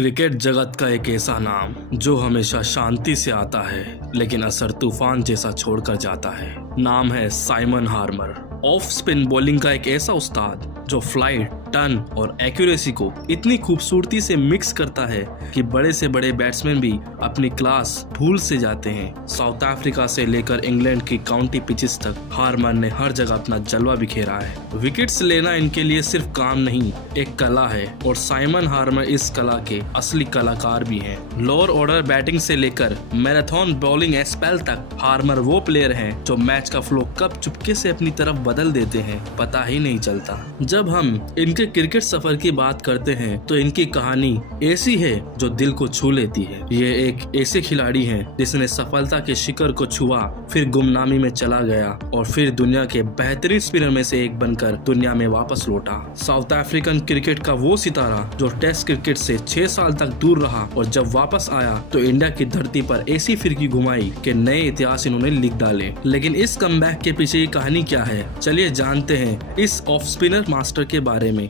Cricket जगत का एक ऐसा नाम जो हमेशा शांति से आता है लेकिन असर तूफान जैसा छोड़कर जाता है। नाम है Simon Harmer. Off spin bowling का एक ऐसा उस्ताद जो फ्लाइट, टर्न और एक्यूरेसी को इतनी खूबसूरती से मिक्स करता है कि बड़े से बड़े बैट्समैन भी अपनी क्लास भूल से जाते हैं। साउथ अफ्रीका से लेकर इंग्लैंड की काउंटी पिचेस तक हार्मर ने हर जगह अपना जलवा बिखेरा है। विकेट्स लेना इनके लिए सिर्फ काम नहीं, एक कला है और साइमन हार्मर इस कला के असली कलाकार भी हैं। लोअर ऑर्डर बैटिंग से लेकर मैराथन बॉलिंग स्पेल तक हार्मर वो प्लेयर हैं जो मैच का फ्लो कब चुपके से अपनी तरफ बदल देते हैं पता ही नहीं चलता। जब हम इनके क्रिकेट सफर की बात करते हैं तो इनकी कहानी ऐसी है जो दिल को छू लेती है। ये एक ऐसे खिलाड़ी हैं जिसने सफलता के शिखर को छुआ, फिर गुमनामी में चला गया और फिर दुनिया के बेहतरीन स्पिनर में से एक बनकर दुनिया में वापस लौटा। साउथ अफ्रीकन क्रिकेट का वो सितारा जो टेस्ट क्रिकेट से 6 साल तक दूर रहा और जब वापस आया तो इंडिया की धरती पर ऐसी फिरकी घुमाई कि नए इतिहास इन्होंने लिख डाले। लेकिन इस कमबैक के पीछे की कहानी क्या है, चलिए जानते हैं इस ऑफ स्पिनर मास्टर के बारे में।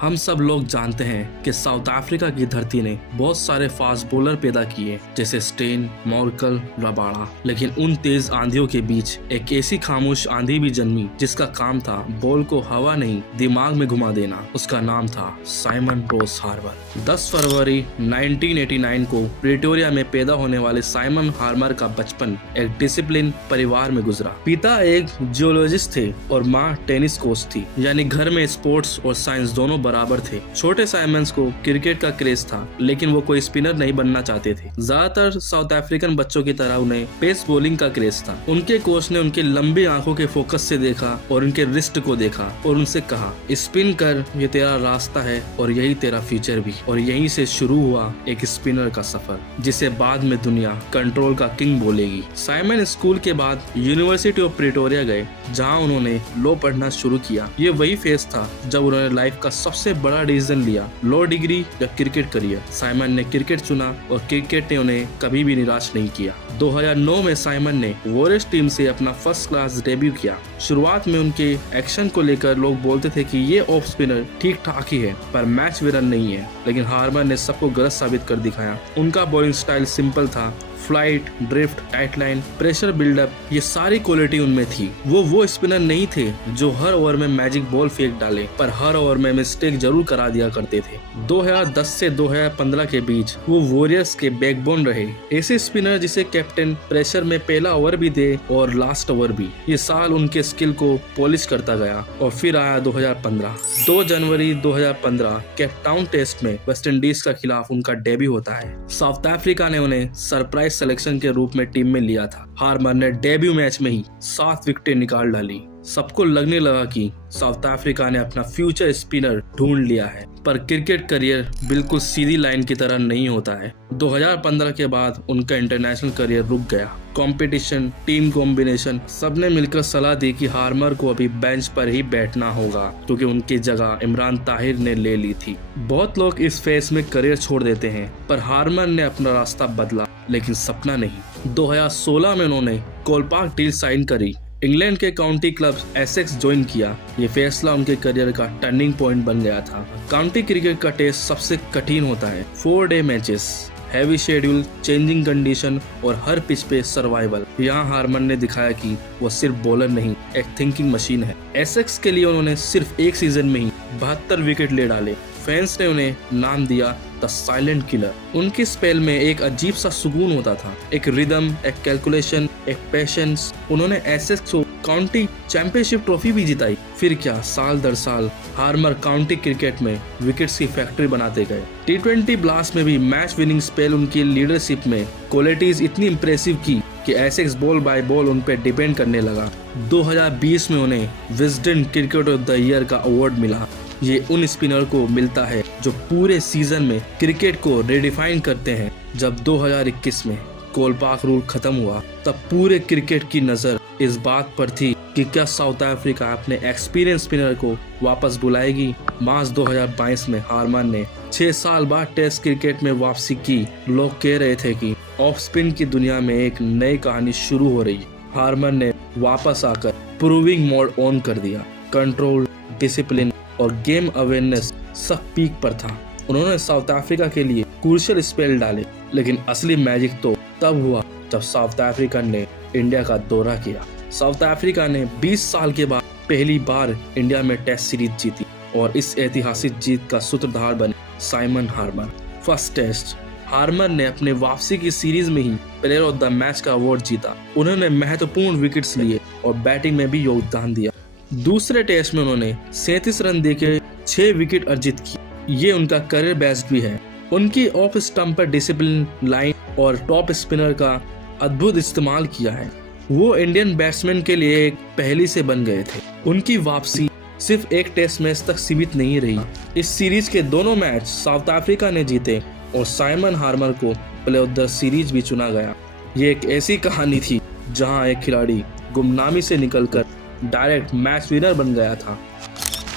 हम सब लोग जानते हैं कि साउथ अफ्रीका की धरती ने बहुत सारे फास्ट बॉलर पैदा किए जैसे स्टेन, मॉर्कल, रबाड़ा, लेकिन उन तेज आंधियों के बीच एक ऐसी खामोश आंधी भी जन्मी जिसका काम था बॉल को हवा नहीं दिमाग में घुमा देना। उसका नाम था साइमन रोस हार्मर। 10 फरवरी 1989 को प्रिटोरिया में पैदा होने वाले साइमन हार्मर का बचपन एक डिसिप्लिन परिवार में गुजरा। पिता एक जियोलॉजिस्ट थे और माँ टेनिस कोच थी, यानी घर में स्पोर्ट्स और साइंस दोनों बराबर थे। छोटे साइमन्स को क्रिकेट का क्रेज था लेकिन वो कोई स्पिनर नहीं बनना चाहते थे। ज्यादातर साउथ अफ्रीकन बच्चों की तरह उन्हें पेस बॉलिंग का क्रेज था। उनके कोच ने उनके लंबी आंखों के फोकस से देखा और उनके रिस्ट को देखा और उनसे कहा, स्पिन कर, ये तेरा रास्ता है और यही तेरा फ्यूचर भी। और यहीं से शुरू हुआ एक स्पिनर का सफर जिसे बाद में दुनिया कंट्रोल का किंग बोलेगी। साइमन स्कूल के बाद यूनिवर्सिटी ऑफ प्रिटोरिया गए जहाँ उन्होंने लॉ पढ़ना शुरू किया। ये वही फेज था जब उन्होंने लाइफ का सबसे बड़ा डिसीजन लिया, लॉ डिग्री या क्रिकेट करियर। साइमन ने क्रिकेट चुना और क्रिकेट ने उन्हें कभी भी निराश नहीं किया। 2009 में साइमन ने वॉरियर्स टीम से अपना फर्स्ट क्लास डेब्यू किया। शुरुआत में उनके एक्शन को लेकर लोग बोलते थे कि ये ऑफ स्पिनर ठीक ठाक ही है पर मैच विनर नहीं है, लेकिन हार्मर ने सबको गलत साबित कर दिखाया। उनका बॉलिंग स्टाइल सिंपल था, flight, drift, tight line, pressure build up, ये सारी क्वालिटी उनमें थी। वो स्पिनर नहीं थे जो हर ओवर में मैजिक बॉल फेंक डाले, पर हर ओवर में मिस्टेक जरूर करा दिया करते थे। 2010 से 2015 के बीच वो वॉरियर्स के बैकबोन रहे। ऐसे स्पिनर जिसे कैप्टन प्रेशर में पहला ओवर भी दे और लास्ट ओवर भी। ये साल उनके स्किल को पॉलिश करता गया और फिर आया 2015। 2 जनवरी 2015 केपटाउन टेस्ट में वेस्ट इंडीज का खिलाफ उनका डेब्यू होता है। साउथ अफ्रीका ने उन्हें सरप्राइज सिलेक्शन के रूप में टीम में लिया था। हार्मर ने डेब्यू मैच में ही 7 विकेटें निकाल डाली। सबको लगने लगा कि साउथ अफ्रीका ने अपना फ्यूचर स्पिनर ढूंढ लिया है, पर क्रिकेट करियर बिल्कुल सीधी लाइन की तरह नहीं होता है। 2015 के बाद उनका इंटरनेशनल करियर रुक गया। कंपटीशन, टीम कॉम्बिनेशन, सबने मिलकर सलाह दी कि हार्मर को अभी बेंच पर ही बैठना होगा क्योंकि उनकी जगह इमरान ताहिर ने ले ली थी। बहुत लोग इस फेज में करियर छोड़ देते हैं पर हार्मर ने अपना रास्ता बदला, लेकिन सपना नहीं। 2016 में उन्होंने कोलपार्क डील साइन करी, इंग्लैंड के काउंटी क्लब एसेक्स ज्वाइन किया। ये फैसला उनके करियर का टर्निंग पॉइंट बन गया था। काउंटी क्रिकेट का टेस्ट सबसे कठिन होता है। 4 day matches, heavy schedule, changing condition और हर पिच पे सर्वाइवल। यहाँ हार्मर ने दिखाया कि वो सिर्फ बॉलर नहीं, एक थिंकिंग मशीन है। एसेक्स के लिए उन्होंने सिर्फ एक सीजन में ही 72 विकेट ले डाले। फैंस ने उन्हें नाम दिया द साइलेंट किलर। उनकी स्पेल में एक अजीब सा सुकून होता था, एक रिदम, एक कैलकुलेशन, एक पेशेंस। उन्होंने एसेक्स को काउंटी चैंपियनशिप ट्रॉफी भी जिताई। फिर क्या, साल दर साल हार्मर काउंटी क्रिकेट में विकेट्स की फैक्ट्री बनाते गए। T20 ब्लास्ट में भी मैच विनिंग स्पेल उनकी लीडरशिप में क्वालिटीज इतनी इंप्रेसिव की कि एसेक्स बॉल बाय बॉल उन पर डिपेंड करने लगा। 2020 में उन्हें Wisden cricket of the year का अवार्ड मिला। ये उन स्पिनर को मिलता है जो पूरे सीजन में क्रिकेट को रिडिफाइन करते हैं। जब 2021 में कोलपार्क रूल खत्म हुआ तब पूरे क्रिकेट की नजर इस बात पर थी कि क्या साउथ अफ्रीका अपने एक्सपीरियंस स्पिनर को वापस बुलाएगी। मार्च 2022 में हार्मर ने 6 साल बाद टेस्ट क्रिकेट में वापसी की। लोग कह रहे थे कि ऑफ स्पिन की दुनिया में एक नई कहानी शुरू हो रही। हार्मर ने वापस आकर प्रूविंग मोड ऑन कर दिया। कंट्रोल, डिसिप्लिन और गेम अवेयरनेस सब पीक पर था। उन्होंने साउथ अफ्रीका के लिए क्रूशियल स्पेल डाले, लेकिन असली मैजिक तो तब हुआ जब साउथ अफ्रीका ने इंडिया का दौरा किया। साउथ अफ्रीका ने 20 साल के बाद पहली बार इंडिया में टेस्ट सीरीज जीती और इस ऐतिहासिक जीत का सूत्रधार बने Simon Harmer. First test, Harmer ने अपने वापसी की सीरीज में ही प्लेयर ऑफ द मैच का अवार्ड जीता। उन्होंने महत्वपूर्ण विकेट्स लिए और बैटिंग में भी योगदान दिया। दूसरे टेस्ट में उन्होंने 37 रन देकर 6 विकेट अर्जित की। ये उनका करियर बेस्ट भी है। उनकी ऑफ स्टंप पर डिसिप्लिन, लाइन और टॉप स्पिनर का अद्भुत इस्तेमाल किया है। वो इंडियन बैट्समैन के लिए एक पहेली से बन गए थे। उनकी वापसी सिर्फ एक टेस्ट मैच तक सीमित नहीं रही। इस सीरीज के दोनों मैच साउथ अफ्रीका ने जीते और साइमन हार्मर को प्लेयर ऑफ द सीरीज भी चुना गया। ये एक ऐसी कहानी थी जहां एक खिलाड़ी गुमनामी से निकलकर डायरेक्ट मैच विनर बन गया था।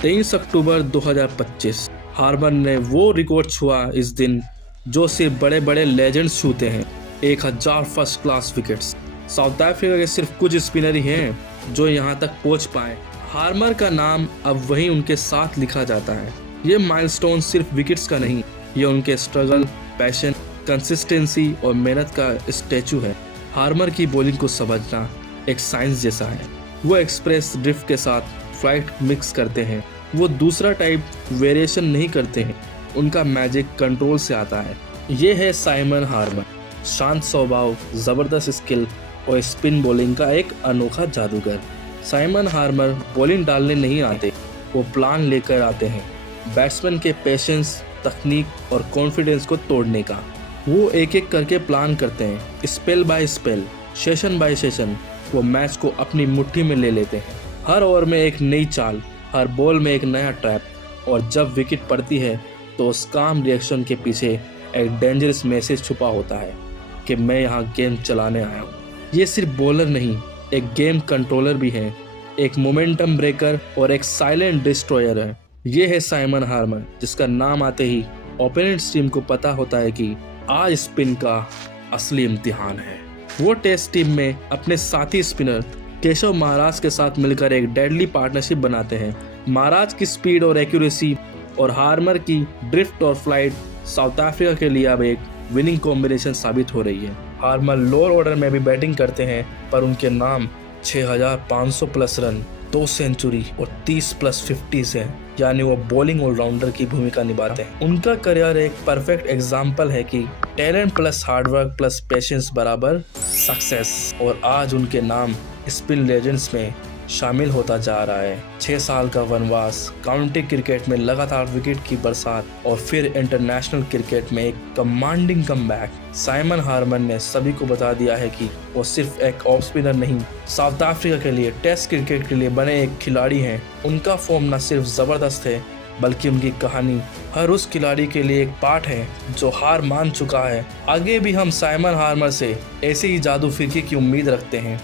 23 अक्टूबर 2025 हार्मर ने वो रिकॉर्ड छुआ इस दिन जो सिर्फ बड़े बड़े लेजेंड्स छूते हैं, 1000 first class wickets. South Africa के सिर्फ कुछ स्पिनर ही हैं जो यहाँ तक पहुँच पाए। हार्मर का नाम अब वहीं उनके साथ लिखा जाता है। ये माइलस्टोन सिर्फ विकेट्स का नहीं, ये उनके स्ट्रगल, पैशन, कंसिस्टेंसी और मेहनत का स्टैचू है। हार्मर की बॉलिंग को समझना एक साइंस जैसा है। वो एक्सप्रेस ड्रिफ्ट के साथ फ्लाइट मिक्स करते हैं। वो दूसरा टाइप वेरिएशन नहीं करते हैं। उनका मैजिक कंट्रोल से आता है। ये है साइमन हार्मर, शांत स्वभाव, जबरदस्त स्किल और स्पिन बॉलिंग का एक अनोखा जादूगर। साइमन हार्मर बॉलिंग डालने नहीं आते, वो प्लान लेकर आते हैं। बैट्समैन के पेशेंस, तकनीक और कॉन्फिडेंस को तोड़ने का। वो एक एक करके प्लान करते हैं, spell bye spell, session bye session. वो मैच को अपनी मुट्ठी में ले लेते हैं। हर ओवर में एक नई चाल, हर बॉल में एक नया ट्रैप, और जब विकेट पड़ती है तो उस काम रिएक्शन के पीछे एक डेंजरस मैसेज छुपा होता है कि मैं यहाँ गेम चलाने आया हूँ। ये सिर्फ बॉलर नहीं, एक गेम कंट्रोलर भी है, एक मोमेंटम ब्रेकर और एक साइलेंट डिस्ट्रॉयर है। ये है साइमन हार्मर, जिसका नाम आते ही ओपोनेंट्स टीम को पता होता है कि आज स्पिन का असली इम्तिहान है। वो टेस्ट टीम में अपने साथी स्पिनर केशव महाराज के साथ मिलकर एक डेडली पार्टनरशिप बनाते हैं। महाराज की स्पीड और एक्यूरेसी और हार्मर की ड्रिफ्ट और फ्लाइट साउथ अफ्रीका के लिए अब एक विनिंग कॉम्बिनेशन साबित हो रही है। हार्मर लोअर ऑर्डर में भी बैटिंग करते हैं, पर उनके नाम 6500 प्लस रन, 2 सेंचुरी और 30 प्लस 50 है, यानी वो बॉलिंग ऑलराउंडर की भूमिका निभाते हैं। उनका करियर एक परफेक्ट एग्जाम्पल है कि talent plus hard work plus patience बराबर सक्सेस। और आज उनके नाम स्पिन लेजेंड्स में शामिल होता जा रहा है। 6 साल का वनवास, काउंटी क्रिकेट में लगातार विकेट की बरसात और फिर इंटरनेशनल क्रिकेट में एक कमांडिंग कमबैक। साइमन हार्मर ने सभी को बता दिया है कि वो सिर्फ एक ऑफ स्पिनर नहीं, साउथ अफ्रीका के लिए टेस्ट क्रिकेट के लिए बने एक खिलाड़ी हैं। उनका फॉर्म न सिर्फ जबरदस्त है, बल्कि उनकी कहानी हर उस खिलाड़ी के लिए एक पाठ है जो हार मान चुका है। आगे भी हम साइमन हार्मर से ऐसे ही जादू फिरकी की उम्मीद रखते हैं।